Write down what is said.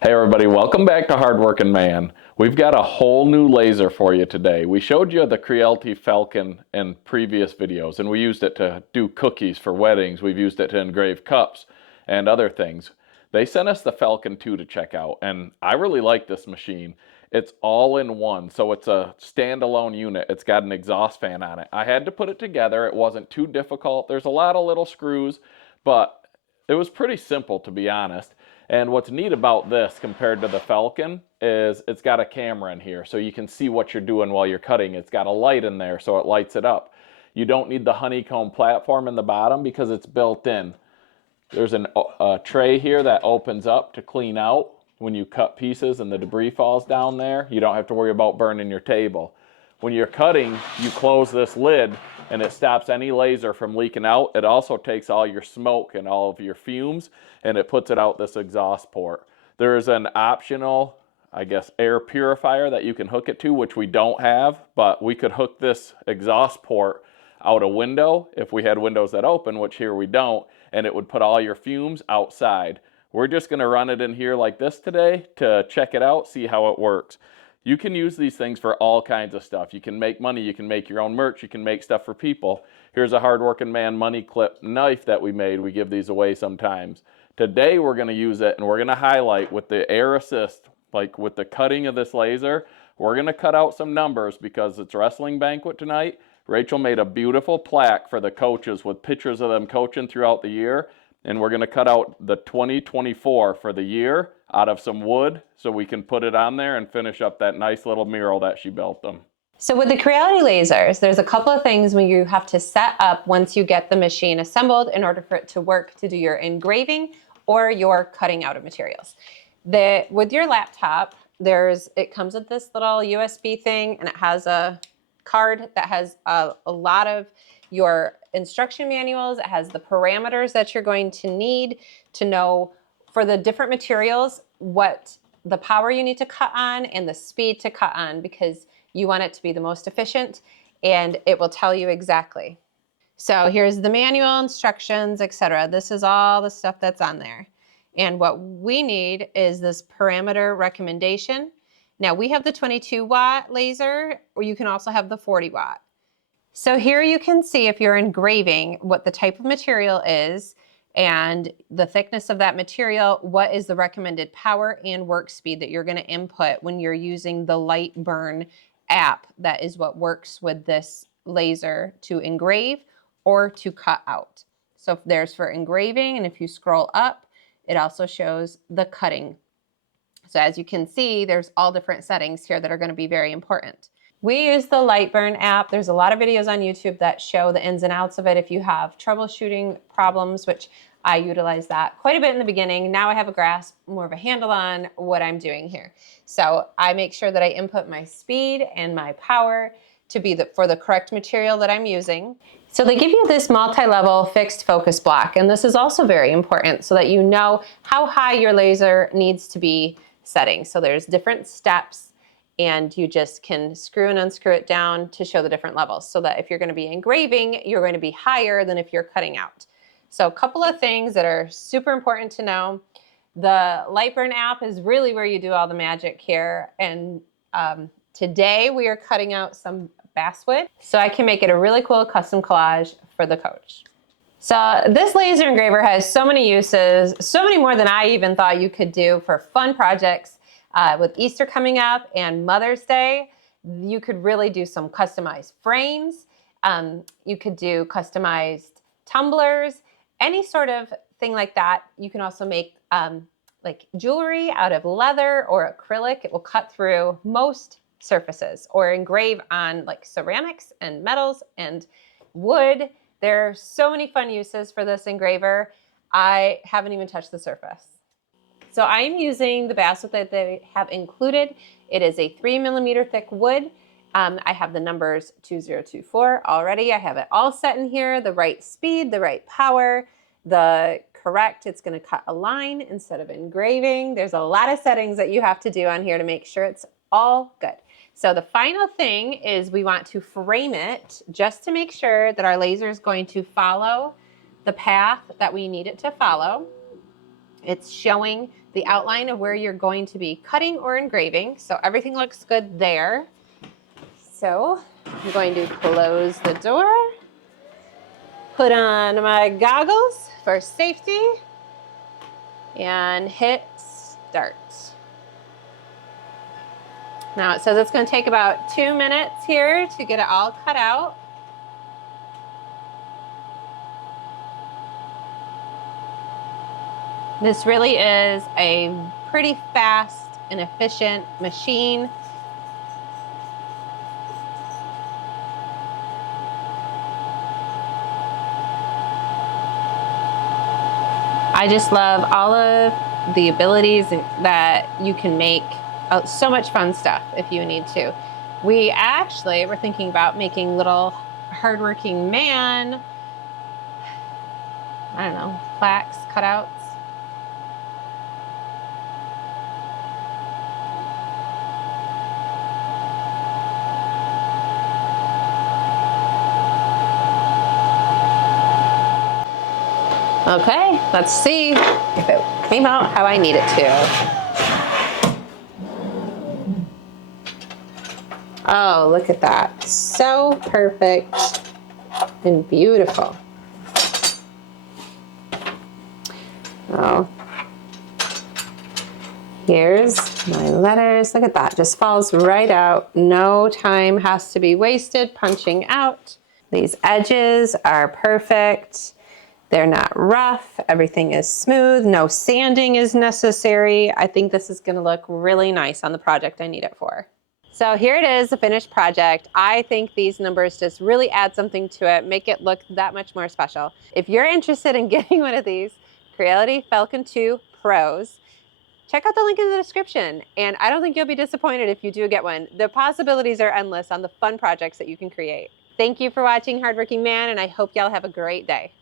Hey everybody, welcome back to Hardworking Man. We've got a whole new laser for you today. We showed you the Creality Falcon in previous videos, and we used it to do cookies for weddings. We've used it to engrave cups and other things. They sent us the Falcon 2 to check out, and I really like this machine. It's all in one, so it's a standalone unit. It's got an exhaust fan on it. I had to put it together. It wasn't too difficult. There's a lot of little screws, but it was pretty simple, to be honest. And what's neat about this compared to the Falcon is it's got a camera in here so you can see what you're doing while you're cutting. It's got a light in there so it lights it up. You don't need the honeycomb platform in the bottom because it's built in. There's a tray here that opens up to clean out when you cut pieces and the debris falls down there. You don't have to worry about burning your table. When you're cutting, you close this lid and it stops any laser from leaking out. It also takes all your smoke and all of your fumes and it puts it out this exhaust port. There is an optional, I guess, air purifier that you can hook it to, which we don't have, but we could hook this exhaust port out a window if we had windows that open, which here we don't, and it would put all your fumes outside. We're just going to run it in here like this today to check it out, see how it works. You can use these things for all kinds of stuff. You can make money, you can make your own merch, you can make stuff for people. Here's a Hardworking Man money clip knife that we made. We give these away sometimes. Today we're going to use it and we're going to highlight with the air assist, like with the cutting of this laser. We're going to cut out some numbers because it's wrestling banquet tonight. Rachel made a beautiful plaque for the coaches with pictures of them coaching throughout the year. And we're going to cut out the 2024 for the year out of some wood so we can put it on there and finish up that nice little mural that she built them. So with the Creality lasers, there's a couple of things when you have to set up once you get the machine assembled in order for it to work to do your engraving or your cutting out of materials. With your laptop, it comes with this little USB thing and it has a card that has a lot of your instruction manuals. It has the parameters that you're going to need to know for the different materials what the power you need to cut on and the speed to cut on, because you want it to be the most efficient, and it will tell you exactly. So here's the manual, instructions, etc. This is all the stuff that's on there. And what we need is this parameter recommendation. Now we have the 22 watt laser, or you can also have the 40 watt. So here you can see if you're engraving what the type of material is and the thickness of that material, what is the recommended power and work speed that you're going to input when you're using the Lightburn app. That is what works with this laser to engrave or to cut out. So if there's for engraving, and if you scroll up, it also shows the cutting. So as you can see, there's all different settings here that are going to be very important. We use the Lightburn app. There's a lot of videos on YouTube that show the ins and outs of it if you have troubleshooting problems, which I utilize that quite a bit in the beginning. Now I have a grasp, more of a handle on what I'm doing here. So I make sure that I input my speed and my power to be for the correct material that I'm using. So they give you this multi-level fixed focus block, and this is also very important so that you know how high your laser needs to be setting. So there's different steps, and you just can screw and unscrew it down to show the different levels so that if you're going to be engraving, you're going to be higher than if you're cutting out. So a couple of things that are super important to know. The Lightburn app is really where you do all the magic here. And today we are cutting out some basswood so I can make it a really cool custom collage for the coach. So this laser engraver has so many uses, so many more than I even thought you could do for fun projects. With Easter coming up and Mother's Day, you could really do some customized frames. You could do customized tumblers, any sort of thing like that. You can also make like jewelry out of leather or acrylic. It will cut through most surfaces, or engrave on like ceramics and metals and wood. There are so many fun uses for this engraver. I haven't even touched the surface. So I'm using the basswood that they have included. It is a 3mm thick wood. I have the numbers 2024 already. I have it all set in here, the right speed, the right power, the correct, it's going to cut a line instead of engraving. There's a lot of settings that you have to do on here to make sure it's all good. So the final thing is we want to frame it just to make sure that our laser is going to follow the path that we need it to follow. It's showing the outline of where you're going to be cutting or engraving. So everything looks good there. So I'm going to close the door, put on my goggles for safety, and hit start. Now it says it's going to take about 2 minutes here to get it all cut out. This really is a pretty fast and efficient machine. I just love all of the abilities that you can make. So much fun stuff if you need to. We actually were thinking about making little hardworking man, I don't know, plaques, cutouts. Okay, let's see if it came out how I need it to. Oh, look at that. So perfect and beautiful. Oh, here's my letters. Look at that, just falls right out. No time has to be wasted punching out. These edges are perfect. They're not rough, everything is smooth, no sanding is necessary. I think this is gonna look really nice on the project I need it for. So here it is, the finished project. I think these numbers just really add something to it, make it look that much more special. If you're interested in getting one of these Creality Falcon2 Pros, check out the link in the description. And I don't think you'll be disappointed if you do get one. The possibilities are endless on the fun projects that you can create. Thank you for watching Hardworking Man, and I hope y'all have a great day.